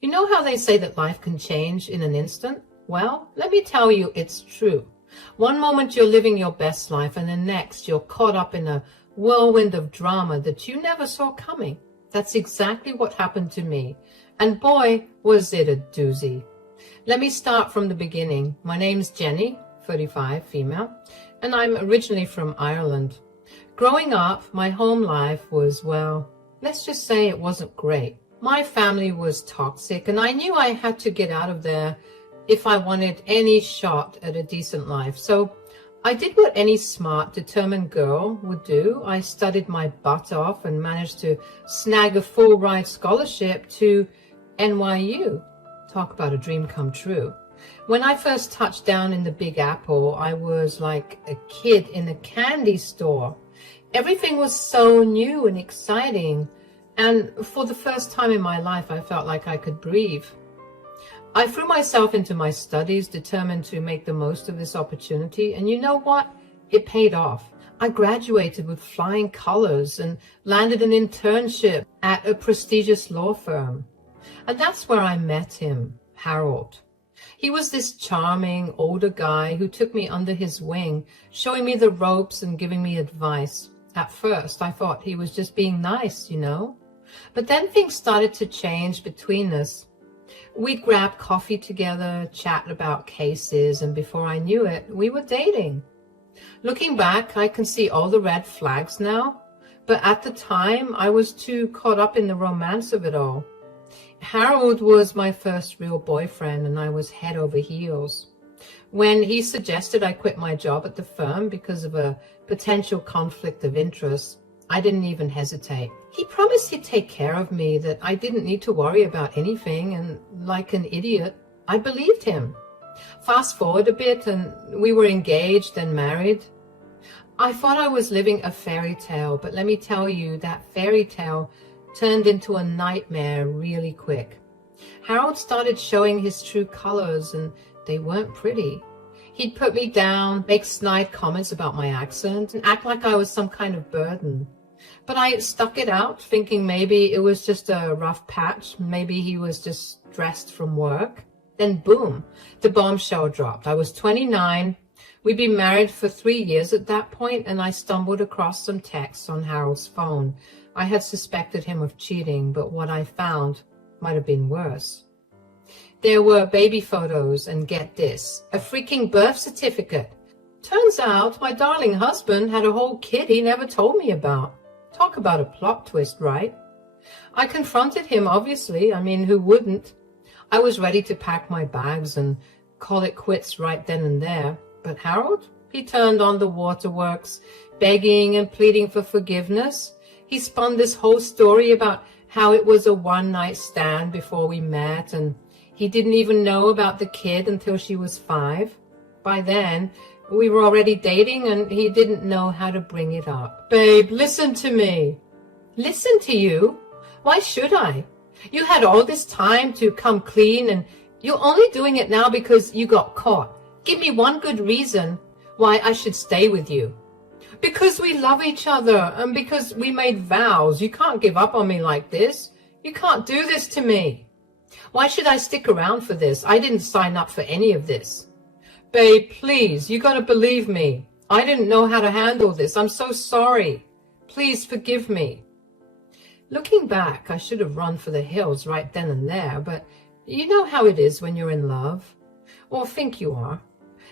You know how they say that life can change in an instant? Well, let me tell you, it's true. One moment you're living your best life, and the next you're caught up in a whirlwind of drama that you never saw coming. That's exactly what happened to me. And boy, was it a doozy. Let me start from the beginning. My name's Jenny, 35, female, and I'm originally from Ireland. Growing up, my home life was, well, let's just say it wasn't great. My family was toxic, and I knew I had to get out of there if I wanted any shot at a decent life. So I did what any smart, determined girl would do. I studied my butt off and managed to snag a full-ride scholarship to NYU. Talk about a dream come true. When I first touched down in the Big Apple, I was like a kid in a candy store. Everything was so new and exciting. And for the first time in my life, I felt like I could breathe. I threw myself into my studies, determined to make the most of this opportunity. And you know what? It paid off. I graduated with flying colors and landed an internship at a prestigious law firm. And that's where I met him, Harold. He was this charming, older guy who took me under his wing, showing me the ropes and giving me advice. At first, I thought he was just being nice, you know. But then things started to change between us. We'd grab coffee together, chat about cases, and before I knew it, we were dating. Looking back, I can see all the red flags now, but at the time, I was too caught up in the romance of it all. Harold was my first real boyfriend, and I was head over heels. When he suggested I quit my job at the firm because of a potential conflict of interest, I didn't even hesitate. He promised he'd take care of me, that I didn't need to worry about anything, and like an idiot, I believed him. Fast forward a bit, and we were engaged and married. I thought I was living a fairy tale, but let me tell you, that fairy tale turned into a nightmare really quick. Harold started showing his true colors, and they weren't pretty. He'd put me down, make snide comments about my accent, and act like I was some kind of burden. But I stuck it out, thinking maybe it was just a rough patch, maybe he was just stressed from work. Then boom, the bombshell dropped. I was 29. We'd been married for 3 years at that point, and I stumbled across some texts on Harold's phone. I had suspected him of cheating, but what I found might have been worse. There were baby photos, and get this, a freaking birth certificate. Turns out my darling husband had a whole kid he never told me about. Talk about a plot twist, right? I confronted him, obviously. I mean, who wouldn't? I was ready to pack my bags and call it quits right then and there. But Harold, he turned on the waterworks, begging and pleading for forgiveness. He spun this whole story about how it was a one-night stand before we met, and he didn't even know about the kid until she was 5. By then, we were already dating, and he didn't know how to bring it up. Babe, listen to me. Listen to you? Why should I? You had all this time to come clean, and you're only doing it now because you got caught. Give me one good reason why I should stay with you. Because we love each other, and because we made vows. You can't give up on me like this. You can't do this to me. Why should I stick around for this? I didn't sign up for any of this. Babe, please, you gotta believe me. I didn't know how to handle this. I'm so sorry. Please forgive me. Looking back, I should have run for the hills right then and there, but you know how it is when you're in love, or think you are.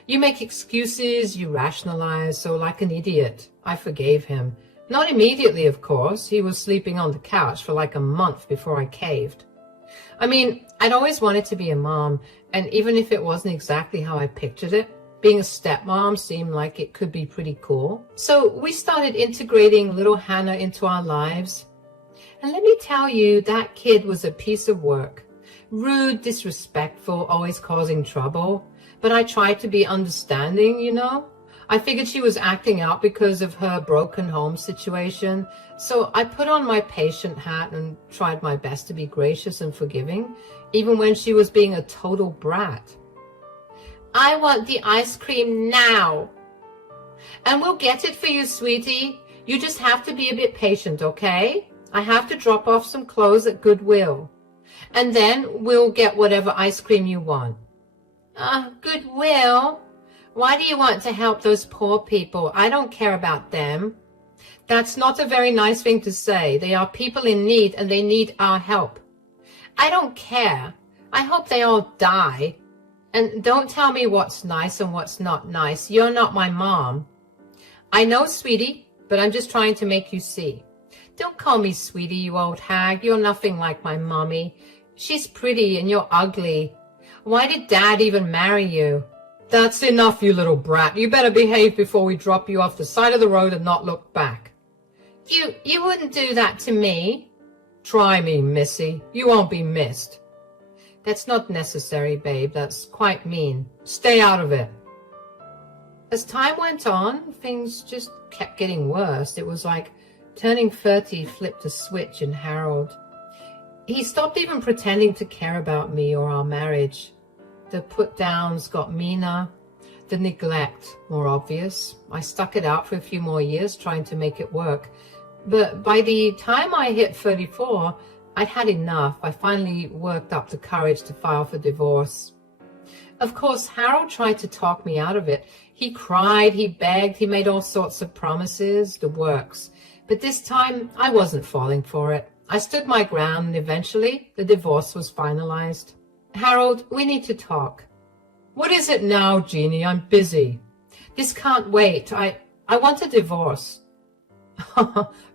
You make excuses, you rationalize, so like an idiot, I forgave him. Not immediately, of course. He was sleeping on the couch for like a month before I caved. I mean, I'd always wanted to be a mom, and even if it wasn't exactly how I pictured it, being a stepmom seemed like it could be pretty cool. So we started integrating little Hannah into our lives. And let me tell you, that kid was a piece of work. Rude, disrespectful, always causing trouble. But I tried to be understanding, you know. I figured she was acting out because of her broken home situation. So I put on my patient hat and tried my best to be gracious and forgiving, even when she was being a total brat. I want the ice cream now. And we'll get it for you, sweetie. You just have to be a bit patient, okay? I have to drop off some clothes at Goodwill. And then we'll get whatever ice cream you want. Goodwill? Why do you want to help those poor people? I don't care about them. That's not a very nice thing to say. They are people in need and they need our help. I don't care. I hope they all die. And don't tell me what's nice and what's not nice. You're not my mom. I know, sweetie, but I'm just trying to make you see. Don't call me sweetie, you old hag. You're nothing like my mommy. She's pretty and you're ugly. Why did Dad even marry you? That's enough, you little brat. You better behave before we drop you off the side of the road and not look back. You wouldn't do that to me. Try me, missy. You won't be missed. That's not necessary, babe. That's quite mean. Stay out of it. As time went on, things just kept getting worse. It was like turning 30 flipped a switch in Harold. He stopped even pretending to care about me or our marriage. The put-downs got meaner, the neglect more obvious. I stuck it out for a few more years trying to make it work. But by the time I hit 34, I'd had enough. I finally worked up the courage to file for divorce. Of course, Harold tried to talk me out of it. He cried, he begged, he made all sorts of promises, the works. But this time, I wasn't falling for it. I stood my ground and eventually the divorce was finalized. Harold, we need to talk. What is it now, Jeannie? I'm busy. This can't wait. I want a divorce.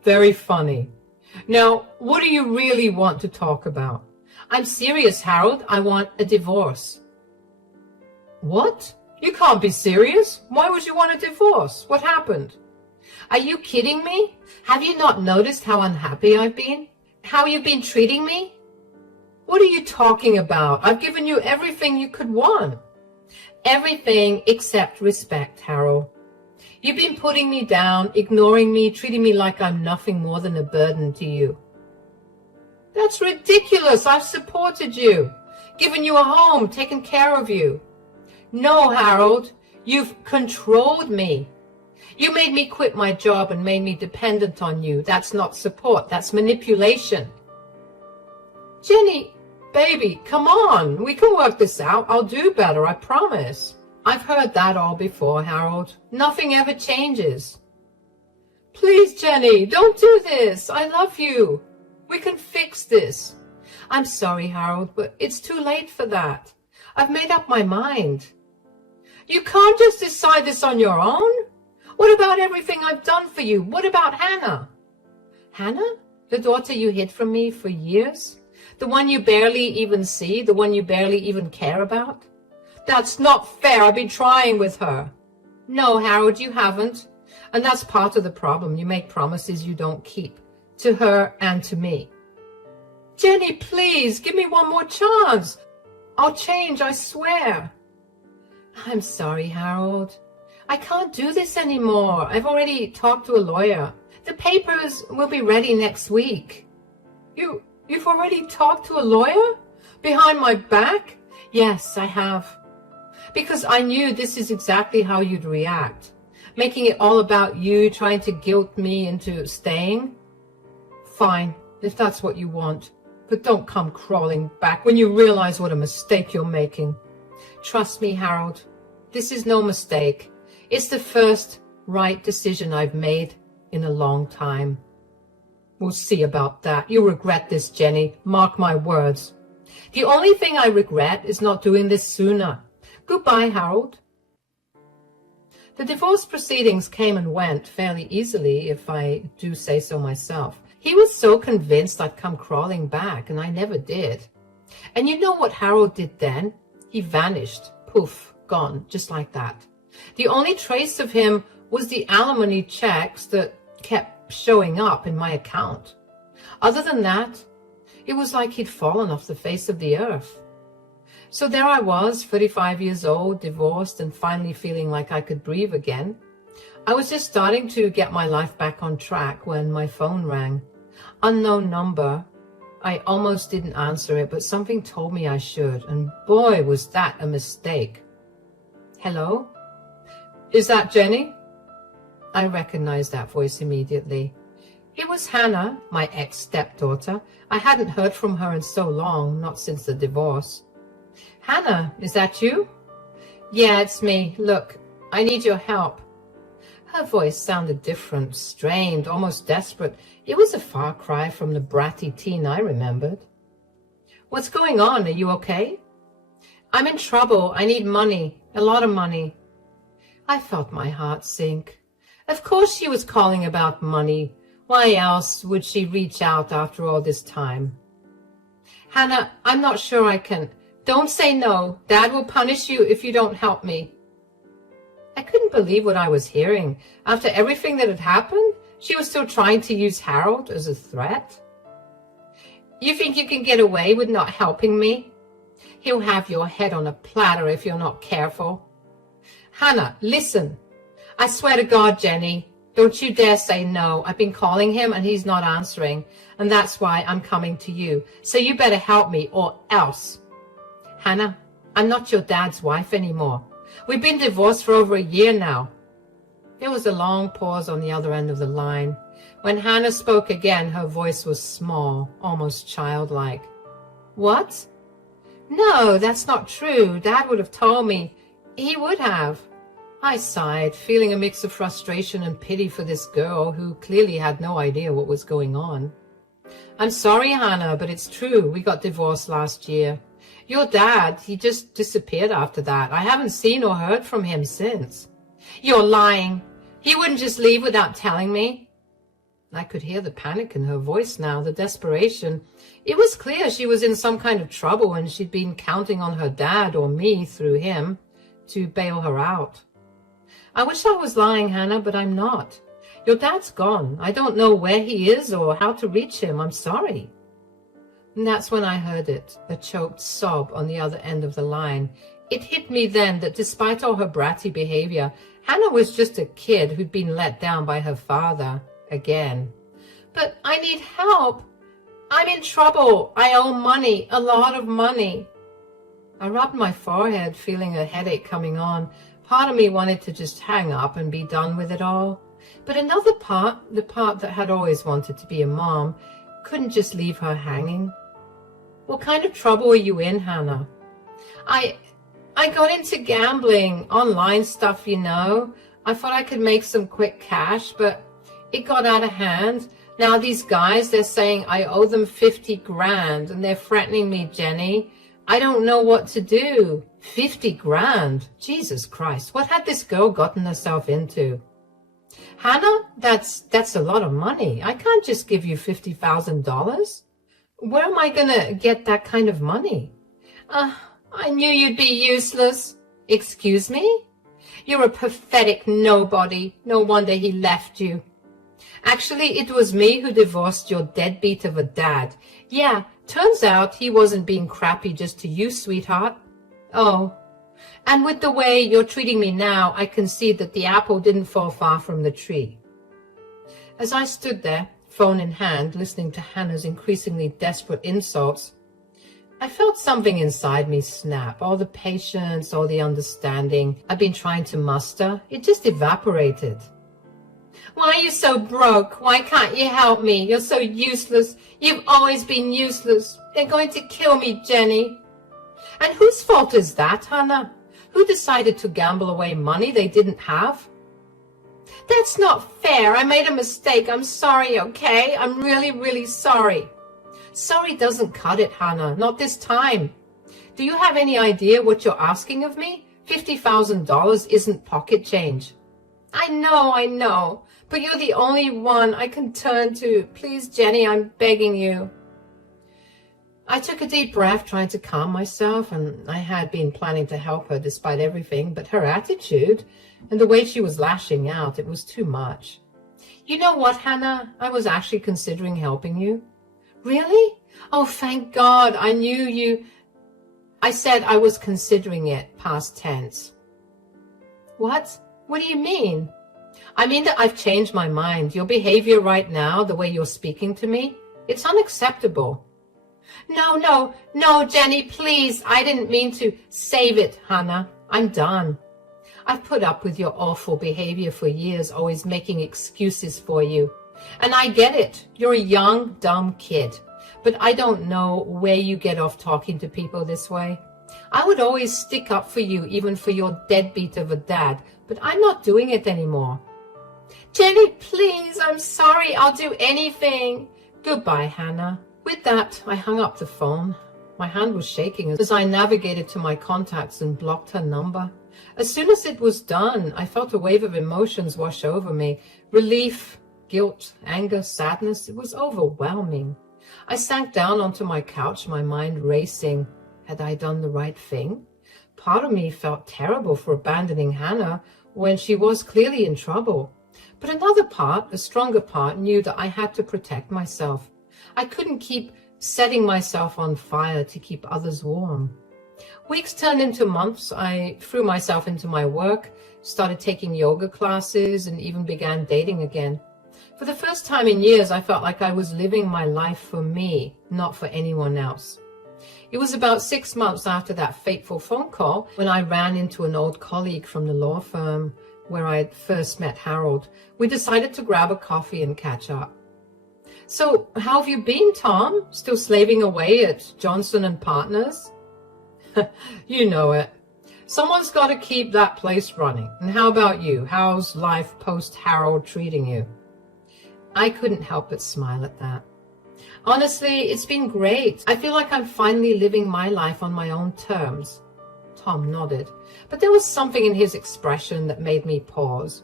Very funny. Now, what do you really want to talk about? I'm serious, Harold. I want a divorce. What? You can't be serious. Why would you want a divorce? What happened? Are you kidding me? Have you not noticed how unhappy I've been? How you've been treating me? What are you talking about? I've given you everything you could want. Everything except respect, Harold. You've been putting me down, ignoring me, treating me like I'm nothing more than a burden to you. That's ridiculous. I've supported you, given you a home, taken care of you. No, Harold, you've controlled me. You made me quit my job and made me dependent on you. That's not support. That's manipulation. Jenny, baby, come on. We can work this out. I'll do better, I promise. I've heard that all before, Harold. Nothing ever changes. Please, Jenny, don't do this. I love you. We can fix this. I'm sorry, Harold, but it's too late for that. I've made up my mind. You can't just decide this on your own. What about everything I've done for you? What about Hannah? Hannah? The daughter you hid from me for years? The one you barely even see? The one you barely even care about? That's not fair. I've been trying with her. No, Harold, you haven't. And that's part of the problem. You make promises you don't keep. To her and to me. Jenny, please, give me one more chance. I'll change, I swear. I'm sorry, Harold. I can't do this anymore. I've already talked to a lawyer. The papers will be ready next week. You've already talked to a lawyer? Behind my back? Yes, I have. Because I knew this is exactly how you'd react. Making it all about you, trying to guilt me into staying. Fine, if that's what you want. But don't come crawling back when you realize what a mistake you're making. Trust me, Harold. This is no mistake. It's the first right decision I've made in a long time. We'll see about that. You'll regret this, Jenny. Mark my words. The only thing I regret is not doing this sooner. Goodbye, Harold. The divorce proceedings came and went fairly easily, if I do say so myself. He was so convinced I'd come crawling back, and I never did. And you know what Harold did then? He vanished. Poof, gone, just like that. The only trace of him was the alimony checks that kept showing up in my account. Other than that, it was like he'd fallen off the face of the earth. So there I was, 35 years old, divorced, and finally feeling like I could breathe again. I was just starting to get my life back on track when my phone rang. Unknown number. I almost didn't answer it, but something told me I should, and boy, was that a mistake. Hello? Is that Jenny? I recognized that voice immediately. It was Hannah, my ex-stepdaughter. I hadn't heard from her in so long, not since the divorce. Hannah, is that you? Yeah, it's me. Look, I need your help. Her voice sounded different, strained, almost desperate. It was a far cry from the bratty teen I remembered. What's going on? Are you okay? I'm in trouble. I need money. A lot of money. I felt my heart sink. Of course she was calling about money. Why else would she reach out after all this time? Hannah, I'm not sure I can. Don't say no. Dad will punish you if you don't help me. I couldn't believe what I was hearing. After everything that had happened, she was still trying to use Harold as a threat. You think you can get away with not helping me? He'll have your head on a platter if you're not careful. Hannah, listen. I swear to God, Jenny, don't you dare say no. I've been calling him and he's not answering, and that's why I'm coming to you. So you better help me or else. Hannah, I'm not your dad's wife anymore. We've been divorced for over a year now. There was a long pause on the other end of the line. When Hannah spoke again, her voice was small, almost childlike. What? No, that's not true. Dad would have told me. He would have. I sighed, feeling a mix of frustration and pity for this girl who clearly had no idea what was going on. I'm sorry, Hannah, but it's true. We got divorced last year. Your dad, he just disappeared after that. I haven't seen or heard from him since. You're lying. He wouldn't just leave without telling me. I could hear the panic in her voice now, the desperation. It was clear she was in some kind of trouble and she'd been counting on her dad or me through him to bail her out. I wish I was lying, Hannah, but I'm not. Your dad's gone. I don't know where he is or how to reach him. I'm sorry. And that's when I heard it, a choked sob on the other end of the line. It hit me then that despite all her bratty behavior, Hannah was just a kid who'd been let down by her father again. But I need help. I'm in trouble. I owe money, a lot of money. I rubbed my forehead, feeling a headache coming on. Part of me wanted to just hang up and be done with it all. But another part, the part that had always wanted to be a mom, couldn't just leave her hanging. What kind of trouble are you in, Hannah? I got into gambling, online stuff, you know. I thought I could make some quick cash, but it got out of hand. Now these guys, they're saying I owe them 50 grand and they're threatening me, Jenny. I don't know what to do. 50 grand. Jesus Christ. What had this girl gotten herself into? Hannah, that's a lot of money. I can't just give you $50,000. Where am I going to get that kind of money? I knew you'd be useless. Excuse me? You're a pathetic nobody. No wonder he left you. Actually, it was me who divorced your deadbeat of a dad. Yeah, turns out he wasn't being crappy just to you, sweetheart. Oh, and with the way you're treating me now, I can see that the apple didn't fall far from the tree. As I stood there, phone in hand, listening to Hannah's increasingly desperate insults, I felt something inside me snap. All the patience, all the understanding I've been trying to muster, it just evaporated. Why are you so broke? Why can't you help me? You're so useless. You've always been useless. They're going to kill me, Jenny. And whose fault is that, Hannah? Who decided to gamble away money they didn't have? That's not fair. I made a mistake. I'm sorry, okay? I'm really, really sorry. Sorry doesn't cut it, Hannah. Not this time. Do you have any idea what you're asking of me? $50,000 isn't pocket change. I know. But you're the only one I can turn to. Please, Jenny, I'm begging you. I took a deep breath, trying to calm myself, and I had been planning to help her despite everything, but her attitude and the way she was lashing out, it was too much. You know what, Hannah? I was actually considering helping you. Really? Oh, thank God. I knew you. I said I was considering it, past tense. What? What do you mean? I mean that I've changed my mind. Your behavior right now, the way you're speaking to me, it's unacceptable. No, Jenny, please. I didn't mean to. Save it, Hannah. I'm done. I've put up with your awful behavior for years, always making excuses for you. And I get it. You're a young, dumb kid. But I don't know where you get off talking to people this way. I would always stick up for you, even for your deadbeat of a dad, but I'm not doing it anymore. Jenny, please, I'm sorry. I'll do anything. Goodbye, Hannah. With that, I hung up the phone. My hand was shaking as I navigated to my contacts and blocked her number. As soon as it was done, I felt a wave of emotions wash over me. Relief, guilt, anger, sadness. It was overwhelming. I sank down onto my couch, my mind racing. Had I done the right thing? Part of me felt terrible for abandoning Hannah when she was clearly in trouble. But another part, a stronger part, knew that I had to protect myself. I couldn't keep setting myself on fire to keep others warm. Weeks turned into months. I threw myself into my work, started taking yoga classes, and even began dating again. For the first time in years, I felt like I was living my life for me, not for anyone else. It was about 6 months after that fateful phone call when I ran into an old colleague from the law firm where I had first met Harold. We decided to grab a coffee and catch up. So, how have you been, Tom? Still slaving away at Johnson and Partners? You know it. Someone's got to keep that place running. And how about you? How's life post-Harold treating you? I couldn't help but smile at that. Honestly, it's been great. I feel like I'm finally living my life on my own terms. Tom nodded, but there was something in his expression that made me pause.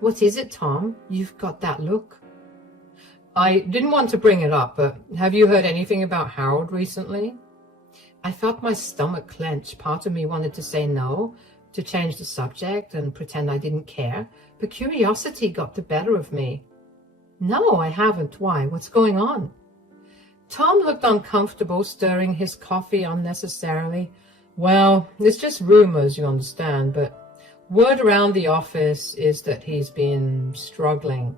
What is it, Tom? You've got that look. I didn't want to bring it up, but have you heard anything about Harold recently? I felt my stomach clench. Part of me wanted to say no, to change the subject and pretend I didn't care, but curiosity got the better of me. No, I haven't. Why? What's going on? Tom looked uncomfortable, stirring his coffee unnecessarily. Well, it's just rumors, you understand, but word around the office is that he's been struggling.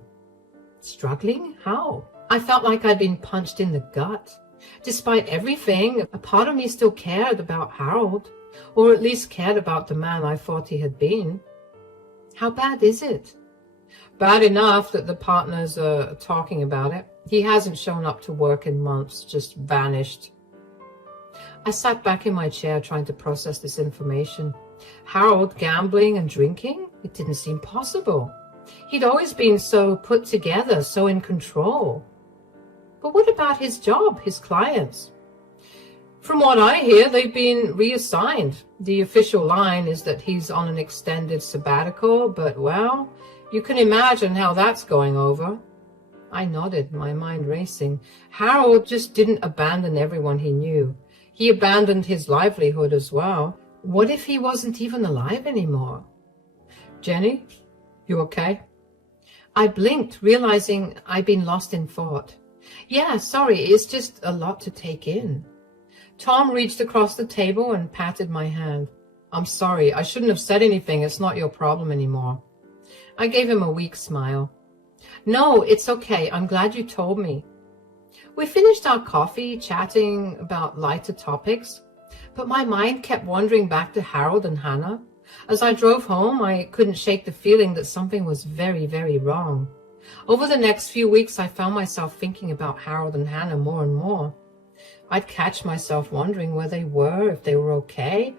Struggling? How? I felt like I'd been punched in the gut. Despite everything, a part of me still cared about Harold, or at least cared about the man I thought he had been. How bad is it? Bad enough that the partners are talking about it. He hasn't shown up to work in months, just vanished. I sat back in my chair trying to process this information. Harold gambling and drinking? It didn't seem possible. He'd always been so put together, so in control. But what about his job, his clients? From what I hear, they've been reassigned. The official line is that he's on an extended sabbatical, but, well, you can imagine how that's going over. I nodded, my mind racing. Harold just didn't abandon everyone he knew. He abandoned his livelihood as well. What if he wasn't even alive anymore? Jenny, you okay? I blinked, realizing I'd been lost in thought. Yeah, sorry, it's just a lot to take in. Tom reached across the table and patted my hand. I'm sorry, I shouldn't have said anything. It's not your problem anymore. I gave him a weak smile. No, it's okay. I'm glad you told me. We finished our coffee, chatting about lighter topics, but my mind kept wandering back to Harold and Hannah. As I drove home, I couldn't shake the feeling that something was very, very wrong. Over the next few weeks, I found myself thinking about Harold and Hannah more and more. I'd catch myself wondering where they were, if they were okay.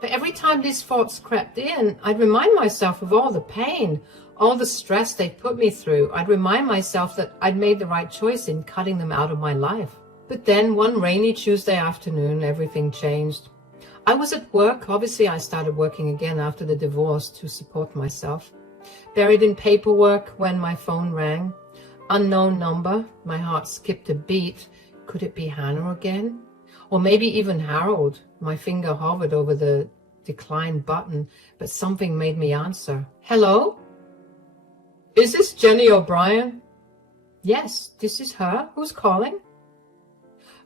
But every time these thoughts crept in, I'd remind myself of all the pain, all the stress they'd put me through. I'd remind myself that I'd made the right choice in cutting them out of my life. But then one rainy Tuesday afternoon, everything changed. I was at work. Obviously, I started working again after the divorce to support myself. Buried in paperwork when my phone rang. Unknown number. My heart skipped a beat. Could it be Hannah again? Or maybe even Harold. My finger hovered over the decline button, but something made me answer. Hello? Is this Jenny O'Brien? Yes, this is her. Who's calling?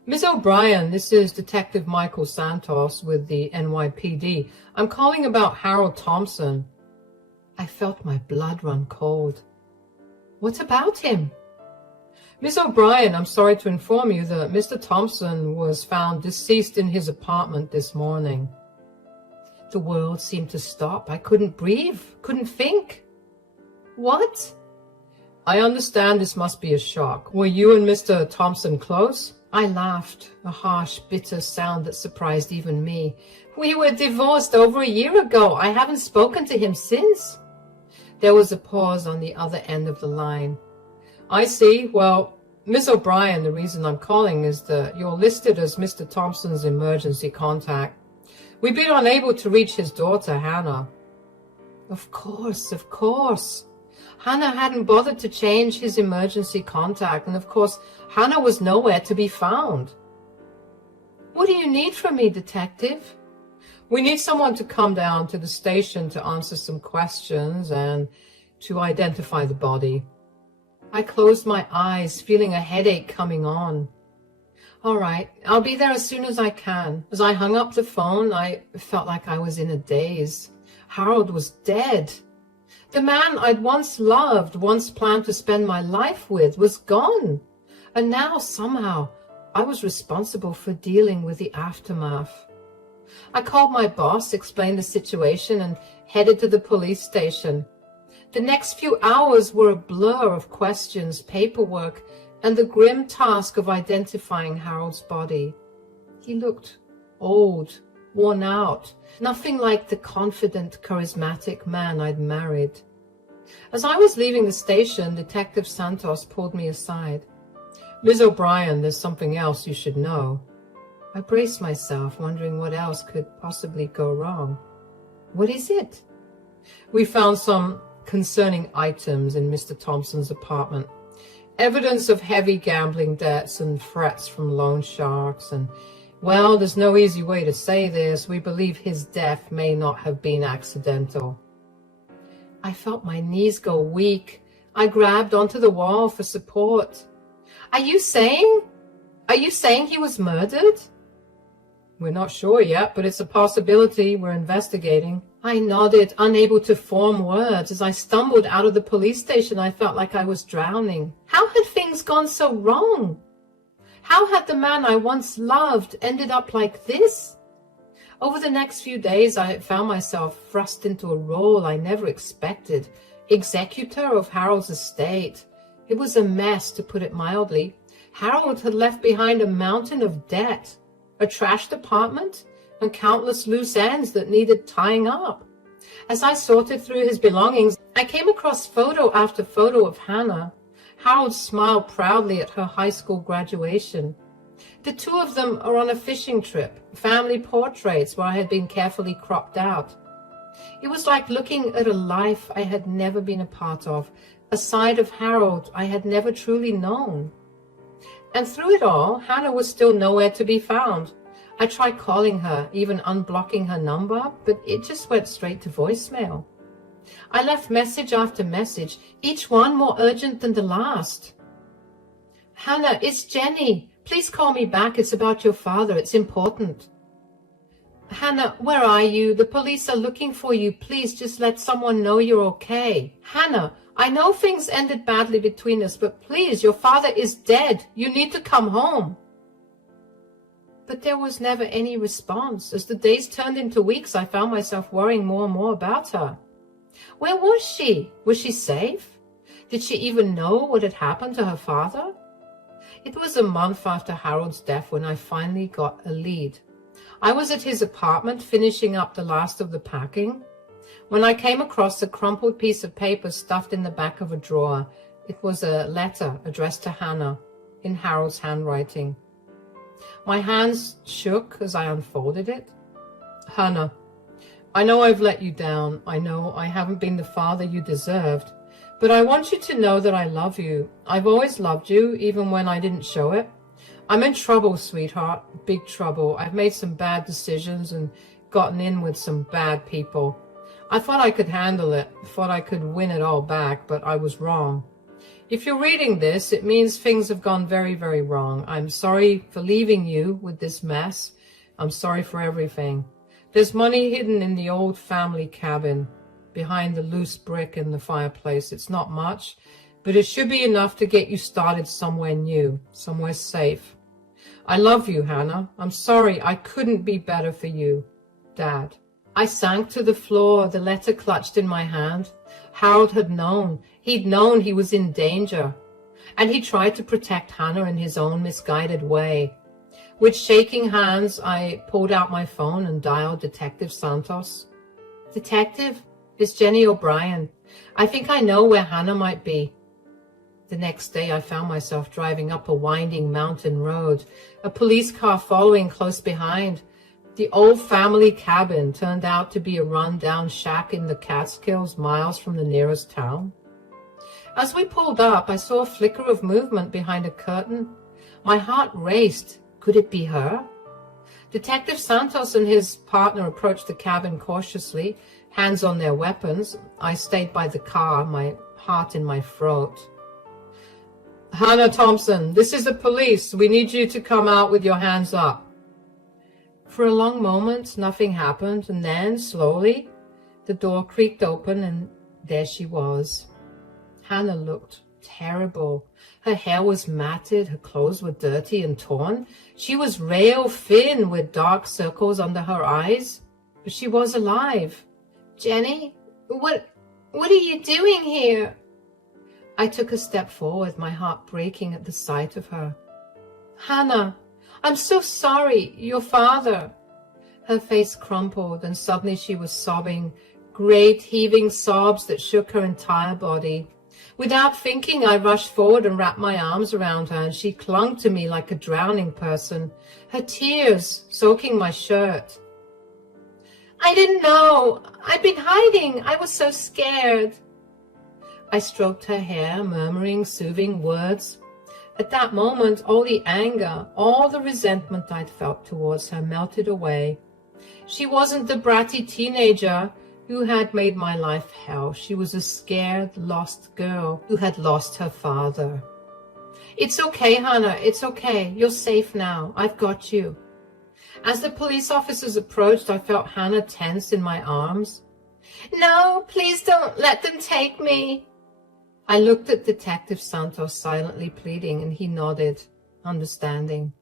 Miss O'Brien, this is Detective Michael Santos with the NYPD. I'm calling about Harold Thompson. I felt my blood run cold. What about him? Miss O'Brien, I'm sorry to inform you that Mr. Thompson was found deceased in his apartment this morning. The world seemed to stop. I couldn't breathe, couldn't think. What? I understand this must be a shock. Were you and Mr. Thompson close? I laughed, a harsh, bitter sound that surprised even me. We were divorced over a year ago. I haven't spoken to him since. There was a pause on the other end of the line. I see. Well, Miss O'Brien, the reason I'm calling is that you're listed as Mr. Thompson's emergency contact. We've been unable to reach his daughter, Hannah. Of course. Hannah hadn't bothered to change his emergency contact, and of course, Hannah was nowhere to be found. What do you need from me, Detective? We need someone to come down to the station to answer some questions and to identify the body. I closed my eyes, feeling a headache coming on. All right, I'll be there as soon as I can. As I hung up the phone, I felt like I was in a daze. Harold was dead. The man I'd once loved, once planned to spend my life with, was gone. And now, somehow, I was responsible for dealing with the aftermath. I called my boss, explained the situation, and headed to the police station. The next few hours were a blur of questions, paperwork, and the grim task of identifying Harold's body. He looked old, worn out, nothing like the confident, charismatic man I'd married. As I was leaving the station, Detective Santos pulled me aside. Miss O'Brien, there's something else you should know. I braced myself, wondering what else could possibly go wrong. What is it? We found some concerning items in Mr. Thompson's apartment. Evidence of heavy gambling debts and threats from loan sharks, and, well, there's no easy way to say this. We believe his death may not have been accidental. I felt my knees go weak. I grabbed onto the wall for support. Are you saying he was murdered? We're not sure yet, but it's a possibility. We're investigating. I nodded, unable to form words. As I stumbled out of the police station, I felt like I was drowning. How had things gone so wrong? How had the man I once loved ended up like this? Over the next few days, I found myself thrust into a role I never expected, executor of Harold's estate. It was a mess, to put it mildly. Harold had left behind a mountain of debt, a trashed apartment, and countless loose ends that needed tying up. As I sorted through his belongings, I came across photo after photo of Hannah. Harold smiled proudly at her high school graduation. The two of them are on a fishing trip, family portraits where I had been carefully cropped out. It was like looking at a life I had never been a part of, a side of Harold I had never truly known. And through it all, Hannah was still nowhere to be found. I tried calling her, even unblocking her number, but it just went straight to voicemail. I left message after message, each one more urgent than the last. Hannah, it's Jenny. Please call me back. It's about your father. It's important. Hannah, where are you? The police are looking for you. Please just let someone know you're okay. Hannah, I know things ended badly between us, but please, your father is dead. You need to come home. But there was never any response. As the days turned into weeks, I found myself worrying more and more about her. Where was she? Was she safe? Did she even know what had happened to her father? It was a month after Harold's death when I finally got a lead. I was at his apartment finishing up the last of the packing when I came across a crumpled piece of paper stuffed in the back of a drawer. It was a letter addressed to Hannah in Harold's handwriting. My hands shook as I unfolded it. Hannah, I know I've let you down. I know I haven't been the father you deserved, but I want you to know that I love you. I've always loved you, even when I didn't show it. I'm in trouble, sweetheart, big trouble. I've made some bad decisions and gotten in with some bad people. I thought I could handle it, thought I could win it all back, but I was wrong. If you're reading this, it means things have gone very, very wrong. I'm sorry for leaving you with this mess. I'm sorry for everything. There's money hidden in the old family cabin, behind the loose brick in the fireplace. It's not much, but it should be enough to get you started somewhere new, somewhere safe. I love you, Hannah. I'm sorry I couldn't be better for you. Dad. I sank to the floor, the letter clutched in my hand. Harold had known. He'd known he was in danger, and he tried to protect Hannah in his own misguided way. With shaking hands, I pulled out my phone and dialed Detective Santos. Detective, it's Jenny O'Brien. I think I know where Hannah might be. The next day, I found myself driving up a winding mountain road, a police car following close behind. The old family cabin turned out to be a run-down shack in the Catskills, miles from the nearest town. As we pulled up, I saw a flicker of movement behind a curtain. My heart raced. Could it be her? Detective Santos and his partner approached the cabin cautiously, hands on their weapons. I stayed by the car, my heart in my throat. Hannah Thompson, this is the police. We need you to come out with your hands up. For a long moment, nothing happened, and then, slowly, the door creaked open, and there she was. Hannah looked terrible. Her hair was matted, her clothes were dirty and torn. She was rail thin with dark circles under her eyes, but she was alive. Jenny, what are you doing here? I took a step forward, my heart breaking at the sight of her. Hannah, I'm so sorry, your father. Her face crumpled, and suddenly she was sobbing, great heaving sobs that shook her entire body. Without thinking, I rushed forward and wrapped my arms around her, and she clung to me like a drowning person, her tears soaking my shirt. I didn't know. I'd been hiding. I was so scared. I stroked her hair, murmuring soothing words. At that moment, all the anger, all the resentment I'd felt towards her melted away. She wasn't the bratty teenager who had made my life hell. She was a scared, lost girl who had lost her father. It's okay, Hannah. It's okay. You're safe now. I've got you. As the police officers approached, I felt Hannah tense in my arms. No, please don't let them take me. I looked at Detective Santos silently pleading, and he nodded, understanding.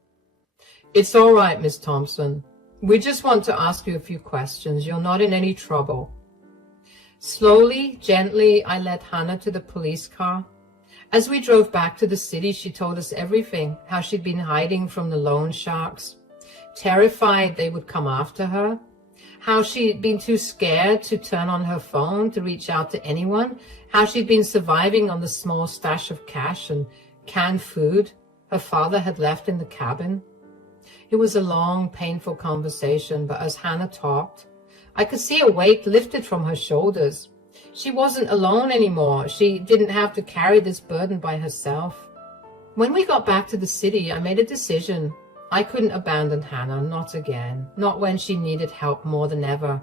It's all right, Miss Thompson. We just want to ask you a few questions. You're not in any trouble. Slowly, gently, I led Hannah to the police car. As we drove back to the city, she told us everything, how she'd been hiding from the loan sharks, terrified they would come after her, how she'd been too scared to turn on her phone to reach out to anyone, how she'd been surviving on the small stash of cash and canned food her father had left in the cabin. It was a long, painful conversation, but as Hannah talked, I could see a weight lifted from her shoulders. She wasn't alone anymore. She didn't have to carry this burden by herself. When we got back to the city, I made a decision. I couldn't abandon Hannah, not again, not when she needed help more than ever.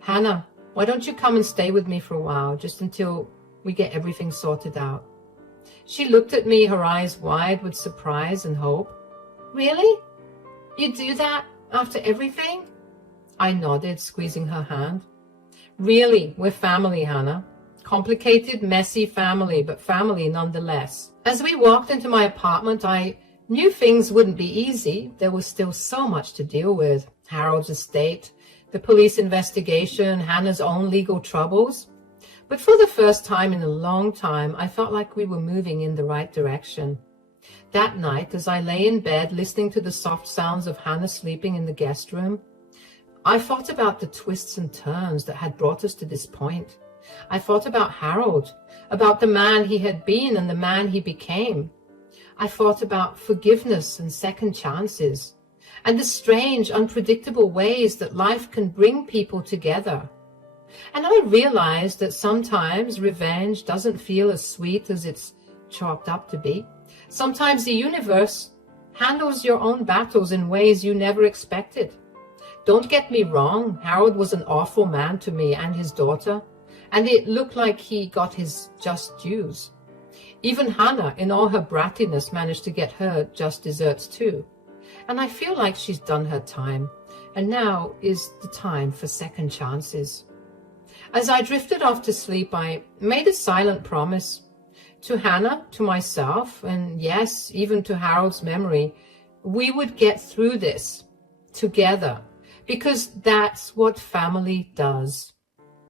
Hannah, why don't you come and stay with me for a while, just until we get everything sorted out? She looked at me, her eyes wide with surprise and hope. Really? You'd do that after everything? I nodded, squeezing her hand. Really, we're family, Hannah. Complicated, messy family, but family nonetheless. As we walked into my apartment, I knew things wouldn't be easy. There was still so much to deal with. Harold's estate, the police investigation, Hannah's own legal troubles. But for the first time in a long time, I felt like we were moving in the right direction. That night, as I lay in bed listening to the soft sounds of Hannah sleeping in the guest room, I thought about the twists and turns that had brought us to this point. I thought about Harold, about the man he had been and the man he became. I thought about forgiveness and second chances, and the strange, unpredictable ways that life can bring people together. And I realized that sometimes revenge doesn't feel as sweet as it's chalked up to be. Sometimes the universe handles your own battles in ways you never expected. Don't get me wrong, Harold was an awful man to me and his daughter, and it looked like he got his just dues. Even Hannah, in all her brattiness, managed to get her just desserts too. And I feel like she's done her time, and now is the time for second chances. As I drifted off to sleep, I made a silent promise to Hannah, to myself, and yes, even to Harold's memory. We would get through this together, because that's what family does.